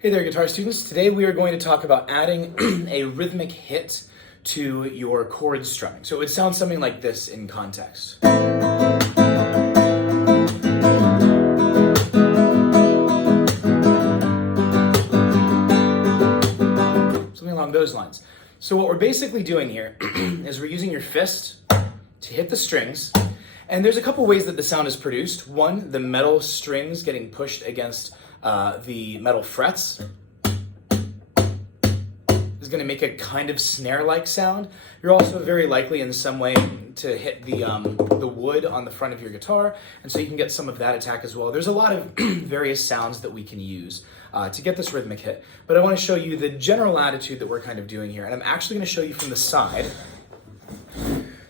Hey there, guitar students. Today we are going to talk about adding a rhythmic hit to your chord strumming. So it would sound something like this in context. Something along those lines. So what we're basically doing here is we're using your fist to hit the strings, and there's a couple ways that the sound is produced. One, the metal strings getting pushed against the metal frets is going to make a kind of snare-like sound. You're also very likely in some way to hit the wood on the front of your guitar, and so you can get some of that attack as well. There's a lot of various sounds that we can use to get this rhythmic hit, but I want to show you the general attitude that we're kind of doing here, and I'm actually going to show you from the side.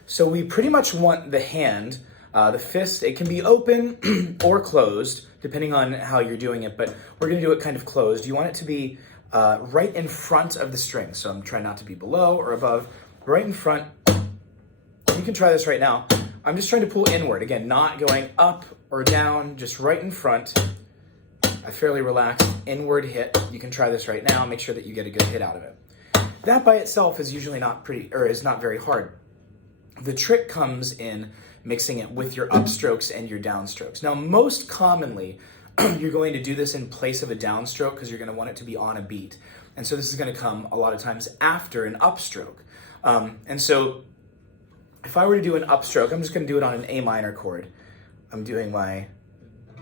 So we pretty much want the hand, the fist, it can be open or closed, depending on how you're doing it, but we're going to do it kind of closed. You want it to be right in front of the string, so I'm trying not to be below or above, right in front. You can try this right now. I'm just trying to pull inward, again, not going up or down, just right in front. A fairly relaxed inward hit. You can try this right now, make sure that you get a good hit out of it. That by itself is usually not is not very hard. The trick comes in mixing it with your upstrokes and your downstrokes. Now, most commonly, you're going to do this in place of a downstroke because you're going to want it to be on a beat. And so this is going to come a lot of times after an upstroke. And so if I were to do an upstroke, I'm just going to do it on an A minor chord. I'm doing my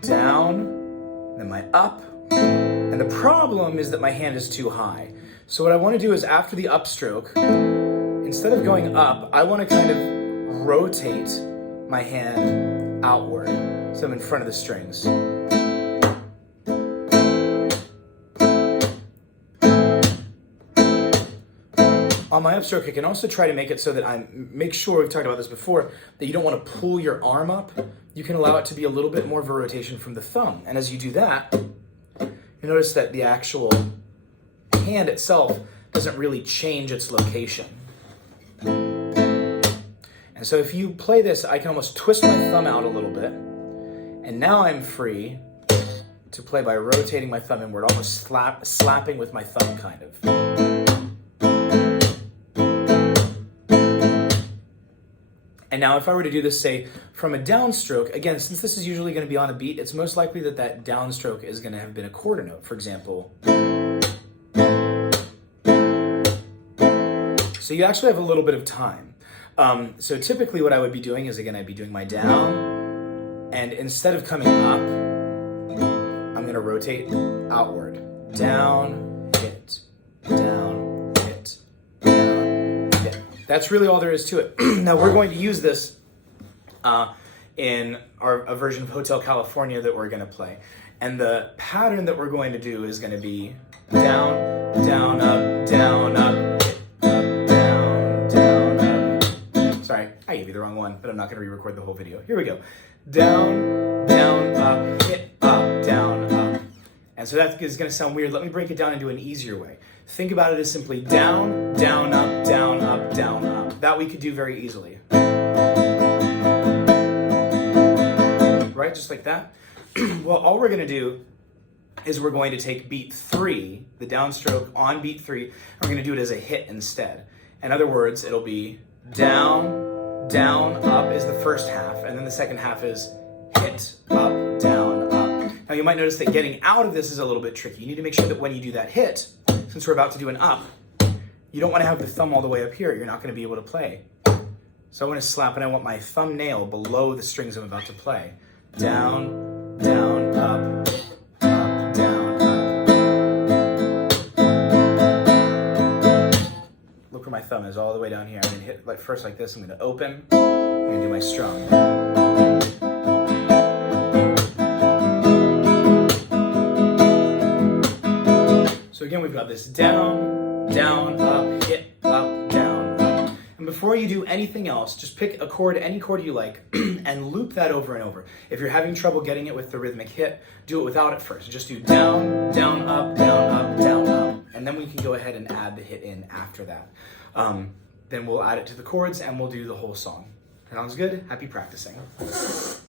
down, then my up. And the problem is that my hand is too high. So what I want to do is after the upstroke, instead of going up, I want to kind of rotate my hand outward, so I'm in front of the strings. On my upstroke, I can also try to make it so that make sure, we've talked about this before, that you don't want to pull your arm up. You can allow it to be a little bit more of a rotation from the thumb. And as you do that, you notice that the actual hand itself doesn't really change its location. And so if you play this, I can almost twist my thumb out a little bit. And now I'm free to play by rotating my thumb inward, almost slapping with my thumb, kind of. And now if I were to do this, say, from a downstroke, again, since this is usually going to be on a beat, it's most likely that that downstroke is going to have been a quarter note. For example. So you actually have a little bit of time. So typically what I would be doing is, again, I'd be doing my down, and instead of coming up, I'm going to rotate outward. Down, hit, down, hit, down, hit. That's really all there is to it. Now we're going to use this in a version of Hotel California that we're going to play. And the pattern that we're going to do is going to be down, down, up, down, up. Sorry, I gave you the wrong one, but I'm not going to re-record the whole video. Here we go. Down, down, up, hit, up, down, up. And so that is going to sound weird. Let me break it down into an easier way. Think about it as simply down, down, up, down, up, down, up. That we could do very easily. Right, just like that. Well, all we're going to do is we're going to take beat 3, the downstroke on beat 3, and we're going to do it as a hit instead. In other words, it'll be down, down, up is the first half, and then the second half is hit, up, down, up. Now you might notice that getting out of this is a little bit tricky. You need to make sure that when you do that hit, since we're about to do an up, you don't want to have the thumb all the way up here. You're not going to be able to play. So I want to slap, and I want my thumbnail below the strings I'm about to play. Down, down, up, up, down, up. Look where my thumb is, all the way down here. I'm going to hit first like this. I'm going to open. I'm going to do my strum. So again, we've got this down, down, up, hit, up, down, up. And before you do anything else, just pick a chord, any chord you like, and loop that over and over. If you're having trouble getting it with the rhythmic hit, do it without it first. Just do down, down, up, down, up, down, up. And then we can go ahead and add the hit in after that. Then we'll add it to the chords and we'll do the whole song. Sounds good? Happy practicing.